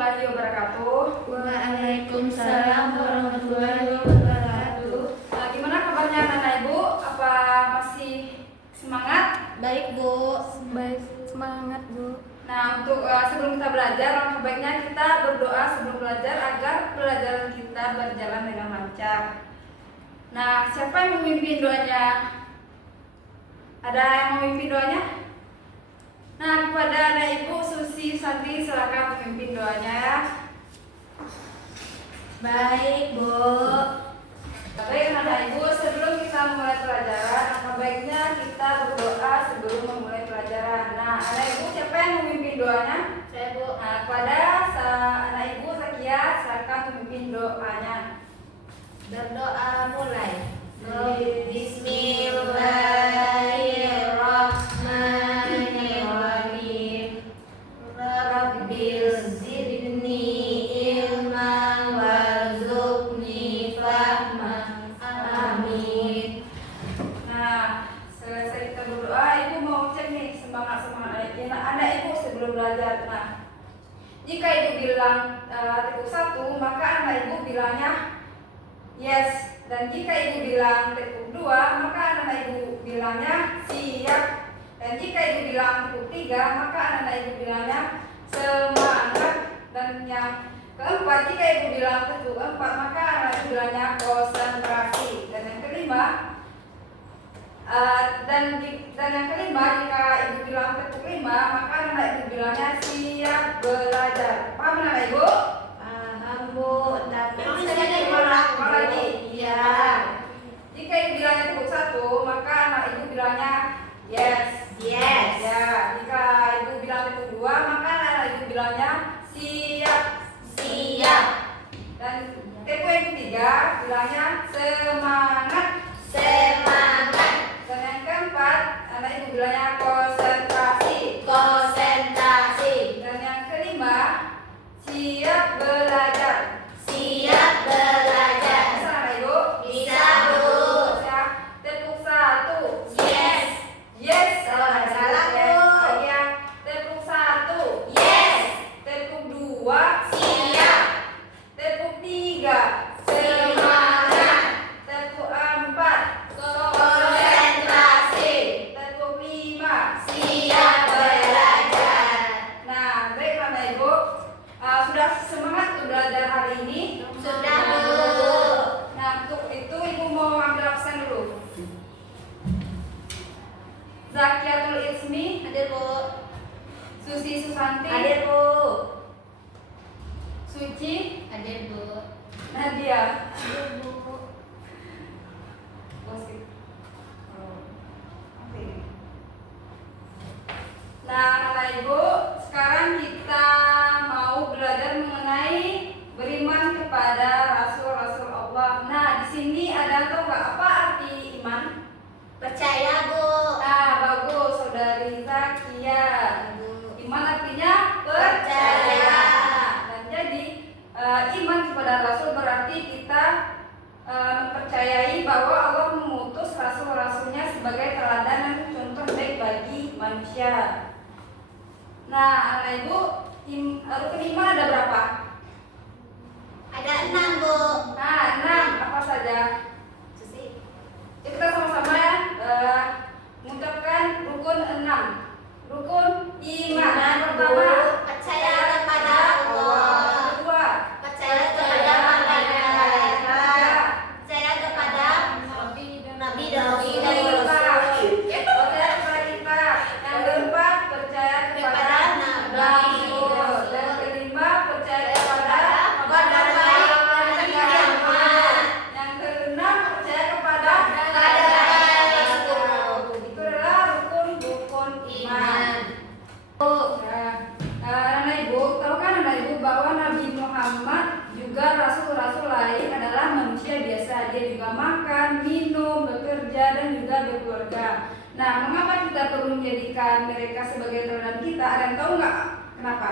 warahmatullahi wabarakatuh. Waalaikumsalam warahmatullahi wabarakatuh. Gimana kabarnya anak ibu? Apa masih semangat? Baik Bu. Baik, semangat Bu. Nah, untuk sebelum kita belajar, langkah baiknya kita berdoa sebelum belajar agar pelajaran kita berjalan dengan lancar. Nah, siapa yang memimpin doanya? Ada yang memimpin doanya? Nah, kepada anak ibu Susi Santi silakan memimpin doanya ya. Baik Bu. Baik anak ibu, sebelum kita mulai pelajaran, maka baiknya kita berdoa sebelum memulai pelajaran. Nah, anak ibu siapa yang memimpin doanya? Saya Bu. Nah, kepada anak ibu Zakia silakan memimpin doanya. Berdoa mulai. Bismillahirrahmanirrahim. Rabbil zidni ilman warzuqni fahman. Amin. Nah, selesai kita berdoa, ibu mau cek nih semangat anak ibu sebelum belajar. Nah, jika ibu bilang titik 1, maka anak ibu bilangnya yes. Dan jika ibu bilang titik 2, maka anak ibu bilangnya siap. Dan jika ibu bilang titik 3, maka anak ibu bilangnya semangat. Dan yang keempat, jika ibu bilang titik 4, maka anak ibu bilangnya konsentrasi. Dan yang kelima, jika ibu bilang titik 5, maka anak ibu bilangnya siap belajar. Paham anak ibu? Paham Bu. Tapi Bisa diulang lagi. Ya. Jika ibu bilangnya titik 1, maka anak ibu bilangnya yes. Yes. Ya. Jika ibu bilang titik 2, maka anak ibu bilangnya siap. Siap. Dan tipe yang ketiga bilangnya semangat. Semangat. Dan yang keempat, anak ibu bilangnya konsentrasi. Konsentrasi. Dan yang kelima, siap belajar. Siap belajar. Bisa anak ibu? Bisa Bu. Ya. Tepuk 1. Yes. Yes. Salah Bu. Ya. Tepuk 1. Yes. Tepuk 2. Siap. Tepuk 3. Semangat. Tepuk 4. Konsentrasi. Tepuk 5. Siap belajar. Nah, baik anak ibu, sudah semangat untuk belajar hari ini? Sudah Bu. Nah, untuk itu ibu mau ambil absen dulu. Zakiatul Ismi, Hadir Bu. Susi Susanti, Hadir Bu. Suci, Hadir Bu. Nadia. Hadir Bu. Nah, anak ibu, sekarang kita mau belajar mengenai beriman kepada Rasul-Rasul Allah. Nah, di sini ada tahu nggak apa arti iman? Percaya Bu. Nah, bagus, saudari Zakia. Iman artinya Percaya. Dan jadi iman kepada Rasul berarti kita mempercayai bahwa Allah mengutus Rasul-Rasulnya sebagai teladan dan contoh baik bagi manusia. Nah, anak ibu, rukun iman ada berapa? Ada 6 Bu. Nah, 6 apa saja? Susi. Yuk kita sama-sama ya mengucapkan rukun 6. Rukun iman. Yang pertama, percaya kepada Allah. kedua, Percaya kepada malaikat. ketiga, Percaya kepada Nabi dan Rasul. percaya kepada kita. Yang keempat, percaya kepada Nabi. Dan kelima, percaya kepada Kabar baik hari kiamat. yang keenam, percaya kepada Kabar baik. Itu adalah rukun iman. Anak ibu, tahu kan anak ibu bahwa Nabi Muhammad juga rasul-rasul lain adalah manusia biasa. Dia juga makan, minum, bekerja, dan juga berkeluarga. Nah, mengapa kita perlu menjadikan mereka sebagai teladan kita? Ada yang tahu nggak kenapa?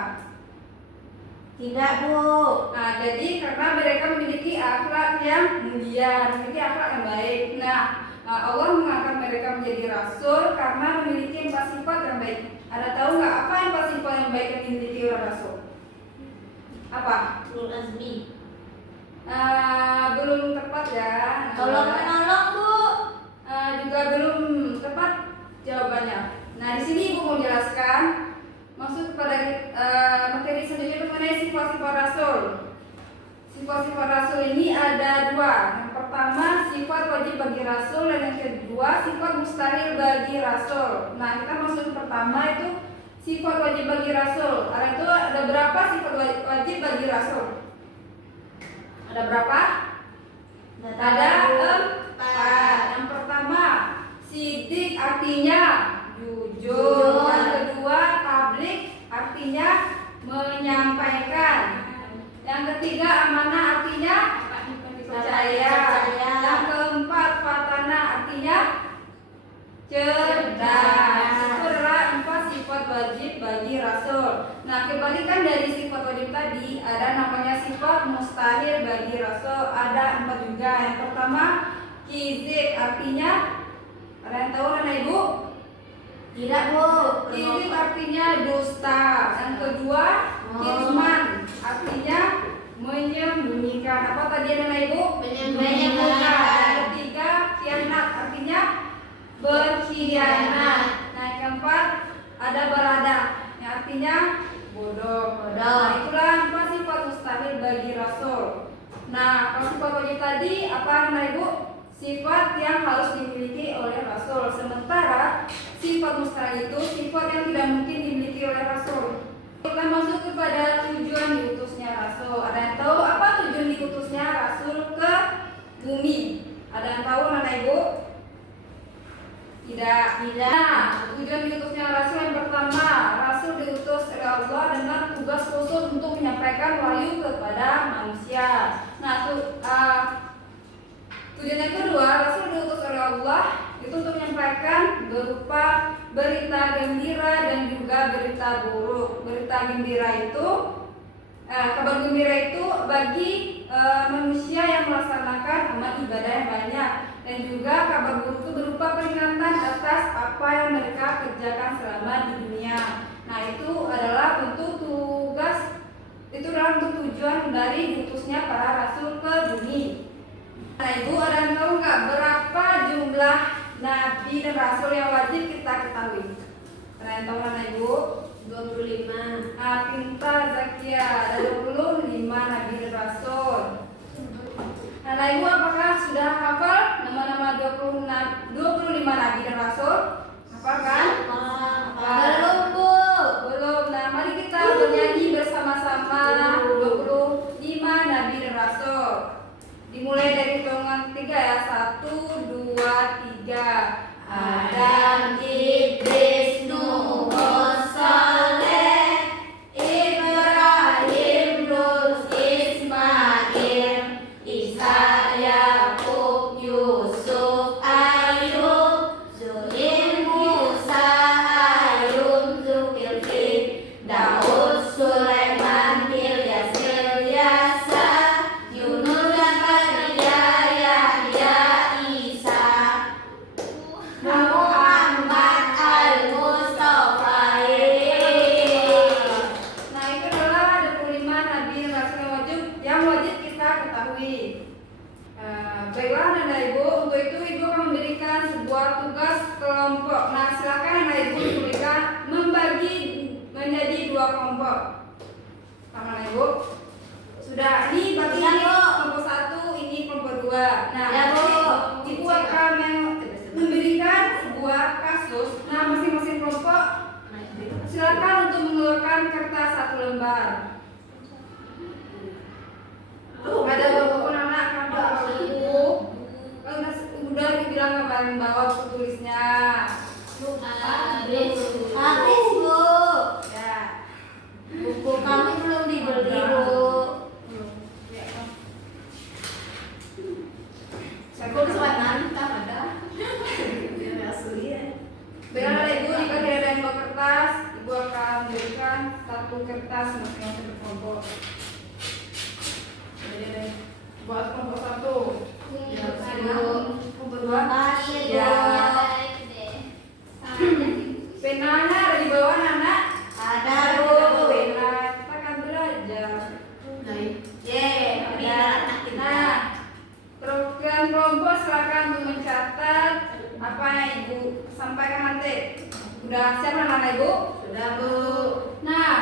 Tidak Bu. Nah, jadi karena mereka memiliki akhlak yang mulia, memiliki akhlak yang baik. Nah, Allah mengangkat mereka menjadi rasul karena memiliki 4 sifat yang baik. Ada tahu nggak apa 4 sifat yang baik yang dimiliki oleh rasul? Apa? Ulul azmi. Belum tepat ya. Tolong menolong, Bu. Juga belum tepat jawabannya. Nah, di sini Ibu mau jelaskan maksud pada materi selanjutnya mengenai sifat-sifat Rasul. Sifat-sifat Rasul ini ada dua. Yang pertama sifat wajib bagi Rasul dan yang kedua sifat mustahil bagi Rasul. Nah, kita masuk pertama itu sifat wajib bagi Rasul. Ada berapa sifat wajib bagi Rasul? Ada berapa? Ada empat. Yang pertama sidik artinya jujur. Yang kedua tablik artinya menyampaikan. Yang ketiga amanah artinya percaya. Yang keempat fatana artinya cerdas. Itu adalah 4 sifat wajib bagi Rasul. Nah, kebalikan dari sifat wajib tadi ada namanya sifat mustahil bagi Rasul. Ada 4 juga. Yang pertama kizib artinya, ada yang tahu anak ibu? Tidak, Bu. Kizib artinya dusta. Yang kedua kitman artinya menyembunyikan. Apa tadi anak ibu? Menyembunyikan. Yang ketiga khianat artinya berkhianat. Nah, yang keempat ada berada yang artinya bodoh. Nah, itulah 4 sifat mustahil bagi Rasul. Nah, kalau sifat wajib tadi apa anak ibu? Sifat yang harus dimiliki oleh Rasul. Sementara sifat mustahil itu sifat yang tidak mungkin dimiliki oleh Rasul. Kita masuk kepada tujuan diutusnya Rasul. Ada yang tahu apa tujuan diutusnya Rasul ke bumi? Ada yang tahu anak ibu? Tidak. Nah, tujuan diutusnya Rasul yang pertama, Rasul diutus oleh Allah dengan tugas khusus untuk menyampaikan wahyu kepada manusia. Nah, tujuan yang kedua, Rasul diutus oleh Allah itu untuk menyampaikan berupa berita gembira dan juga berita buruk. Berita gembira itu kabar gembira itu bagi manusia yang melaksanakan amal ibadah yang banyak, dan juga kabar buruk itu berupa peringatan atas apa yang mereka kerjakan selama di dunia. Nah, itu adalah bentuk tugas, itu adalah bentuk tujuan dari diutusnya para rasul ke bumi. Nah, ibu ada yang tahu nggak berapa jumlah nabi dan rasul yang wajib kita ketahui? Ada yang tahu anak ibu? 25. Pintar Zakia, ada 25 nabi dan rasul. Nah, ibu apakah sudah hafal nama-nama 25 nabi dan rasul? Hafal kan? Belum, Bu. Belum. Nah, mari kita bernyanyi bersama-sama 25 nabi dan rasul. Dimulai dari hitungan 3 ya. 1, 2, 3. Adam, Idris, Nuh, Saleh, Ibrahim, Lut, Ismail, Isa, Yakub, Yusuf, Ayub, Zulkifli, Musa, Ayub, Zulkifli, Daud, Sulaiman, Ilyas, Ilyasa, Yunus, Zakaria, Yahya, Isa, Muhammad, Al-Mustafa. Nah, itu adalah 25 nabi dan rasul yang wajib kita ketahui. Baiklah anak ibu, untuk itu ibu akan memberikan sebuah tugas kelompok. Nah, silakan anak ibu diberikan membagi menjadi 2 kelompok. Paham anak ibu? Sudah, ini bagi Ya, Bu. kelompok 1, ini kelompok 2. Nah, Ya, Bu. ibu akan memberikan sebuah kasus. Nah, masing-masing kelompok silakan untuk mengeluarkan kertas 1 lembar. Ada buku anak kamu bawa buku. Udah dibilang kemarin bawa buku tulisnya. Habis, Bu. Ya. Buku kami belum dibeli, Bu. Baiklah ibu, jika tidak ada yang bawa kertas, ibu akan memberikan 1 kertas masing-masing kelompok. Jadi buat kelompok 1. Ya, kelompok 2. Makasih, Bu. Ya. Penanya ada di bawah anak. Ada, Ada Bu. pena. Kita akan belajar. untuk mencatat apa yang Ibu sampaikan nanti. Udah siap anak-anak Ibu? Sudah, Bu. Nah,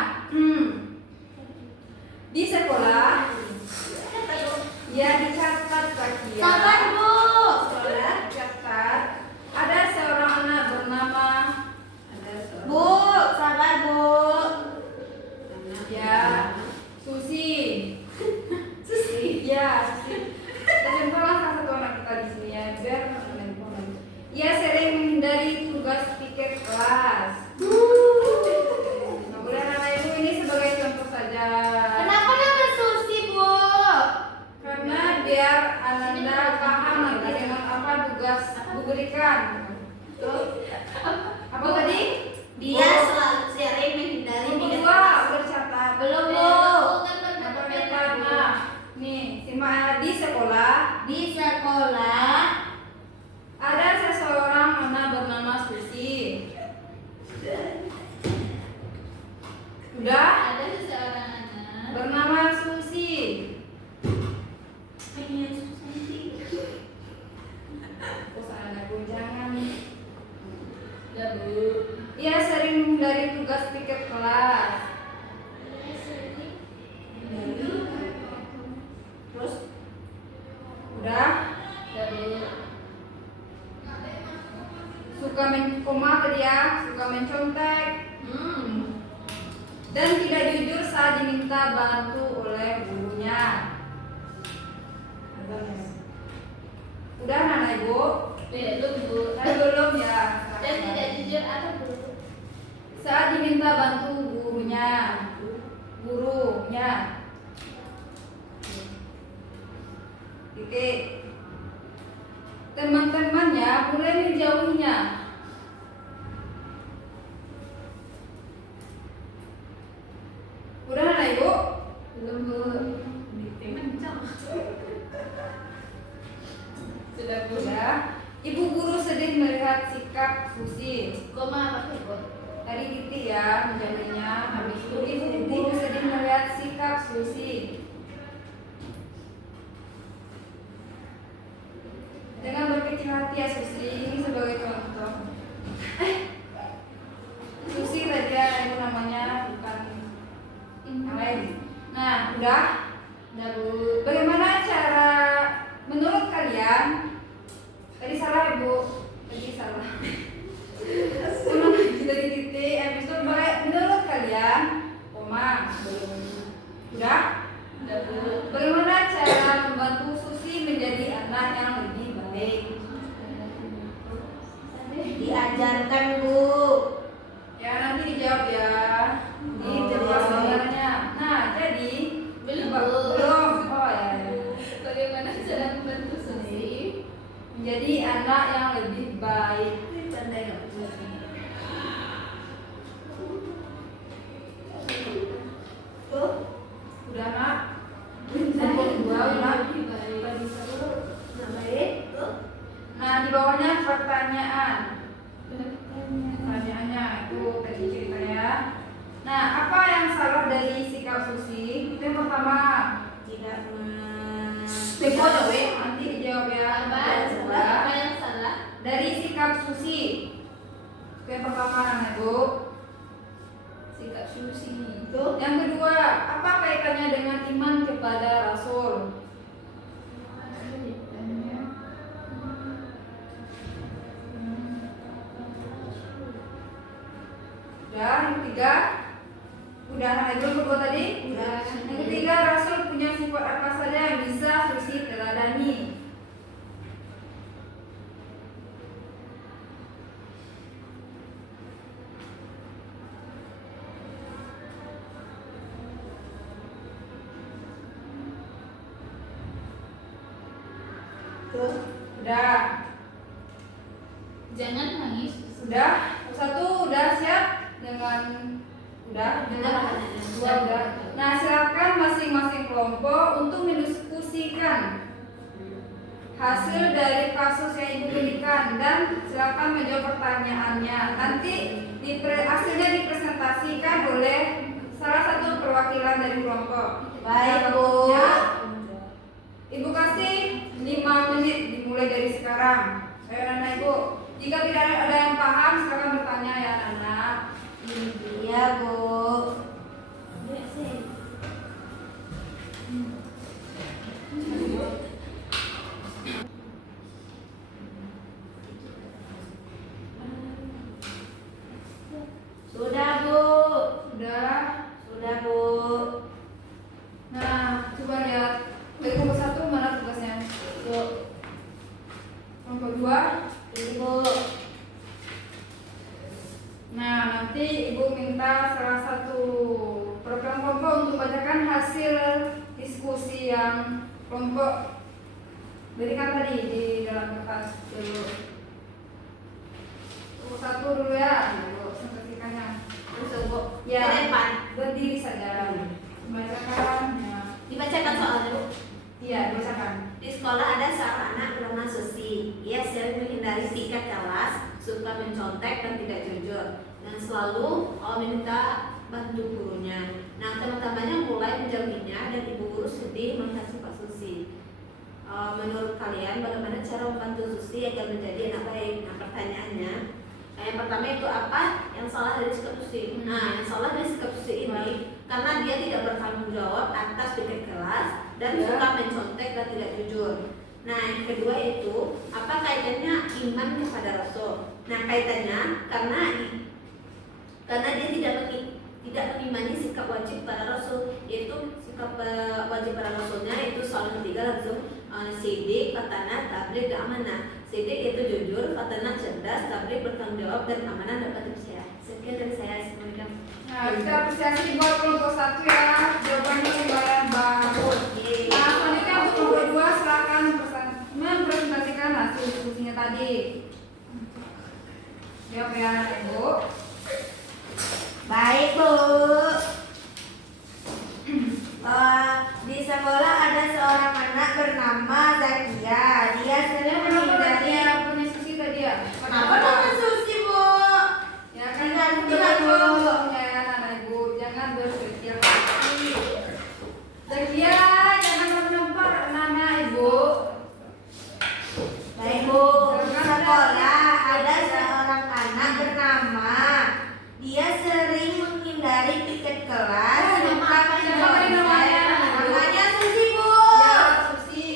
di sekolah ya dicatat lagi ya. Sabar, Bu. Sekolah dicatat ada seorang anak bernama Bu, sabar, Bu. ya Susi. Susi. Ya, Susi. Kita contohlah salah satu anak kita di sini ya, biar teman-teman. Ia sering menghindari tugas piket kelas. Nah, boleh anak ibu ini sebagai contoh saja. Kenapa nama Susi, Bu? Karena biar Ananda paham nanti dengan apa tugas Bu berikan. Apa tadi? Dia selalu sering menghindari Yang piket kedua, kelas. udah dicatat. Belum, Bu. Apa kata? Nah, nih, simak di sekolah. Di sekolah Ada seseorang anak bernama Susi. Udah? ada seseorang anak Bernama Susi. Usaha jangan. Udah, Bu. Ia sering menghindari tugas piket kelas. Terus Udah? udah, Bu. Suka koma tadi ya, suka mencontek. Dan tidak jujur saat diminta bantu oleh gurunya. Udah anak ibu? Belum, Bu. Belum ya. Dan tidak jujur apa, Bu? Saat diminta bantu gurunya. Titik. Teman-temannya mulai menjauhinya. Udah anak ibu? Belum, Bu. Sudah, Bu. Udah. Ibu guru sedih melihat sikap Susi. Koma apa, Bu? Tadi titik ya menjauhinya. Habis itu ibu guru sedih melihat sikap Susi. Dengan berkecil hati ya Susi, ini sebagai contoh. Susi tadi ya, itu namanya bukan yang lain. Nah, udah. Udah, Bu. Bagaimana cara menurut kalian? Tadi salah Ibu. Tadi salah. Emang dari titik, habis itu menurut kalian, koma. Udah? Udah, Bu. Bagaimana cara membantu Susi menjadi anak yang lebih baik? Diajarkan, Bu. Ya nanti dijawab ya. Dijawab sebenarnya. Nah jadi Belum, Pak, Bu. belum. Oh ya. Bagaimana cara membantu Susi Menjadi anak yang lebih baik. Udah nak? Dua udah. Nah di bawahnya pertanyaan. Pertanyaannya itu tadi ceritanya. Nah apa yang salah dari sikap Susi? Itu yang pertama. Tidak Tempo dong, nanti dijawab ya. apa yang salah? Dari sikap Susi. Itu yang pertama anak ibu. Sikap Susi itu Yang kedua, apa kaitannya dengan iman kepada Rasul? Udah, yang ketiga. Udah anak ibu kedua tadi? Udah. Yang ketiga, Rasul punya sifat apa saja yang bisa Susi teladani? Udah. jangan nangis. Udah. Satu udah siap dengan udah. Dua udah. Nah, silakan masing-masing kelompok untuk mendiskusikan hasil dari kasus yang ibu berikan dan silakan menjawab pertanyaannya. Nanti hasilnya dipresentasikan oleh salah satu perwakilan dari kelompok. Baik, Bu. Kelompoknya Ibu kasih 5 menit dimulai dari sekarang. Ayo anak-anak ibu. Jika tidak ada yang paham, silakan bertanya ya anak-anak. Iya, Bu. Sudah, Bu. Sudah. Sudah, Bu. Nah, coba lihat. Bagi kelompok 1 mana tugasnya? Yuk, Kelompok 2. ini, Bu. Nah, nanti ibu minta salah satu program kelompok untuk bacakan hasil diskusi yang kelompok berikan tadi di dalam kertas dulu. Kelompok 1 dulu ya, ibu saksikannya. Langsung, Bu. Ya. Ke depan. Berdiri saja. Bacakan. Ya. Dibacakan soalnya, Bu. Iya, bacakan. Di sekolah ada seorang anak bernama Susi. Ia sering menghindari tingkat kelas, suka mencontek dan tidak jujur, dan selalu meminta bantu gurunya. Nah, teman-temannya mulai menjauhinya dan ibu guru sedih melihat sifat Susi. Menurut kalian bagaimana cara membantu Susi agar menjadi anak baik? Nah, pertanyaannya, yang pertama itu apa yang salah dari sikap Susi? Nah, yang salah dari sikap Susi ini karena dia tidak bertanggung jawab atas tingkat kelas dan Ya. suka mencontek dan tidak jujur. Nah, yang kedua itu apa kaitannya iman kepada Rasul? Nah, kaitannya karena dia tidak mengimani sikap wajib pada Rasul, yaitu sikap wajib pada Rasulnya itu soal ketiga langsung sidik, fatanah, tabligh, dan amanah. Sidik itu jujur, fatanah cerdas, tabligh bertanggung jawab, dan amanah dapat dipercaya. Sekian dari saya. Assalamualaikum. Nah, kita apresiasi buat kelompok 1 ya. Jawabannya lumayan bagus. Nah, selanjutnya untuk kelompok 2 silakan mempresentasikan hasil diskusinya tadi. Jawab ya anak ibu. Baik, Bu. Di sekolah ada seorang anak bernama Zakia. Dia sering menghindari. Punya Susi tadi ya? Kenapa nama Susi, Bu? Ya kan Ganti, betul Bu. ya anak ibu. Jangan berpikir hati. Zakia, jangan menampar anak ibu. Baik, Bu. Di sekolah ada seorang anak bernama. Dia sering menghindari piket kelas. Suka mencontek. Namanya Susi, Bu. Ya, Susi.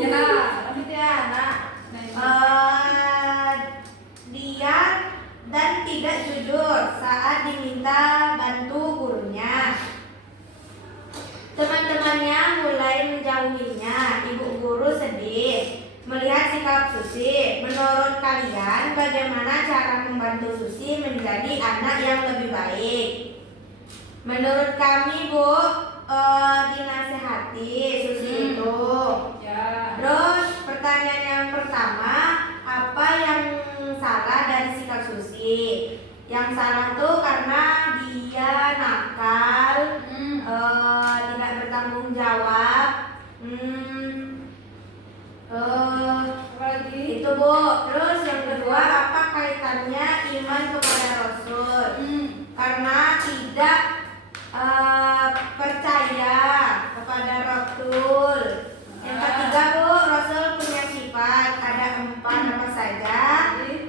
Ya, lanjut ya anak. Nah, ibu. Dia dan tidak jujur saat diminta bantu gurunya. Teman-temannya mulai menjauhinya. Ibu guru sedih melihat sikap Susi. Menurut kalian bagaimana cara membantu Susi menjadi anak yang lebih baik? Menurut kami, Bu, dinasehati Susi itu. Ya. Terus pertanyaan yang pertama, apa yang salah dari sikap Susi? Yang salah tuh karena dia nakal, tidak bertanggung jawab. Apalagi? Itu, Bu. Terus yang kedua, apa kaitannya iman kepada Rasul? Karena tidak percaya kepada Rasul. Yang ketiga, Bu, Rasul punya sifat ada 4 apa saja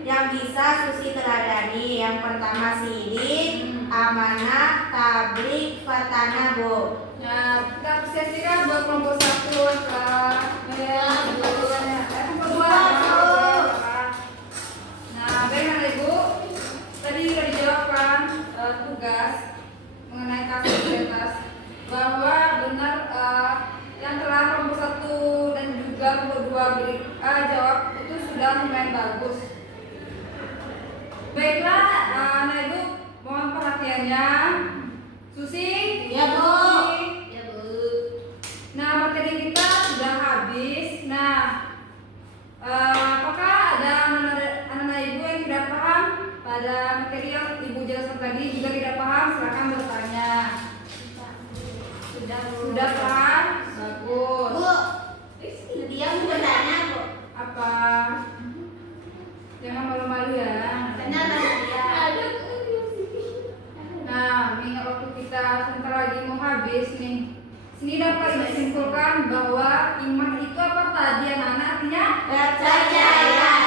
yang bisa Susi teladani. Yang pertama sidik, amanah, tabligh, fatanah, Bu. Nah, kita apresiasikan buat kelompok 1 kelompok 2. Nah, baik ibu. Tadi sudah dijawabkan tugas mengenai kasus di atas bahwa benar yang telah kelompok 1 dan juga kelompok 2 beri jawab itu sudah lumayan bagus. Baiklah, anak ibu mohon perhatiannya. Susi, Ya, Bu. Susi. Ya, Bu. Nah, materi kita sudah habis. Nah, apakah ada anak-anak ibu yang tidak paham pada materi yang ibu jelaskan tadi? Jika tidak paham, silakan bertanya. Sudah paham? Bagus. Bu, dia mau bertanya, Bu. Apa? Jangan malu-malu ya. Benar, ya. Nah, mengingat waktu kita sebentar lagi mau habis nih. Sini dapat disimpulkan Percaya.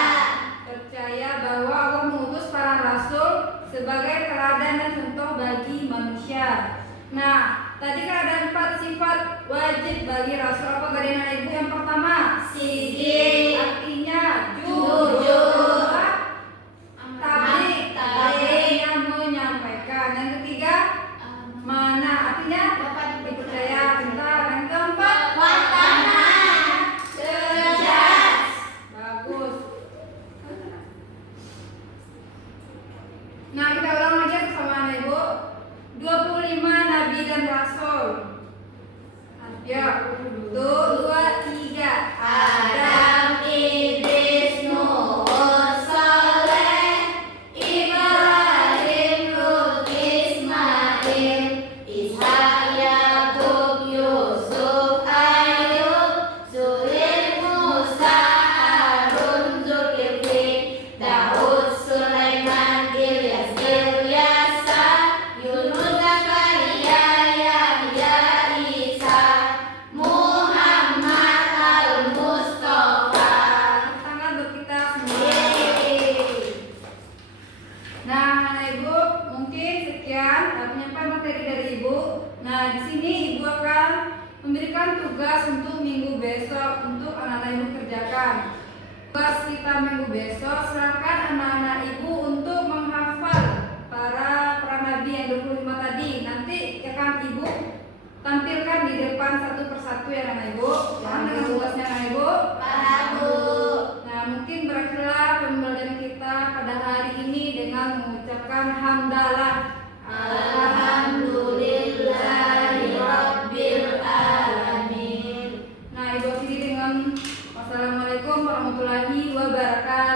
Percaya bahwa Allah mengutus para rasul sebagai teladan dan contoh bagi manusia. Nah, tadi kan ada 4 sifat wajib bagi rasul. Apa tadi anak ibu? Yang pertama, Siddiq. artinya Jujur. Kedua, tabligh. Tabligh. Artinya menyampaikan. Yang ketiga, mana artinya dipercaya, pintar. Yang keempat, Watana. Cerdas. bagus. Nah, kita ulang lagi bersama anak ibu. 25 nabi dan rasul. Ya, 1, 2, 3. Adam, Idris, Nuh, Saleh, Ibrahim, Lut, Ismail, Ishak, Yakub, Yusuf, Ayub, Zuhair, Musa, Harun, Zulkifli, Daud, Sulaiman, Ilyas, Ilyasa, Yunus, Zakaria, Yahya, Isa, Muhammad, Al-Mustafa. Tangan untuk kita semua. Yeay. Nah, anak ibu, mungkin sekian penyampaian materi dari ibu. Nah, di sini ibu akan memberikan tugas untuk minggu besok untuk anak-anak ibu kerjakan. Tugas kita minggu besok, silakan anak-anak ibu untuk menghafal para nabi yang 25 tadi. Nanti akan ibu tampilkan di depan satu persatu ya anak ibu. Paham dengan tugasnya anak ibu? Paham, Bu. Nah, mungkin berakhirlah pembelajaran kita pada hari ini dengan mengucapkan hamdalah. Alhamdulillahirabbil alamin. Nah, ibu akhiri dengan wassalamualaikum warahmatullahi wabarakatuh.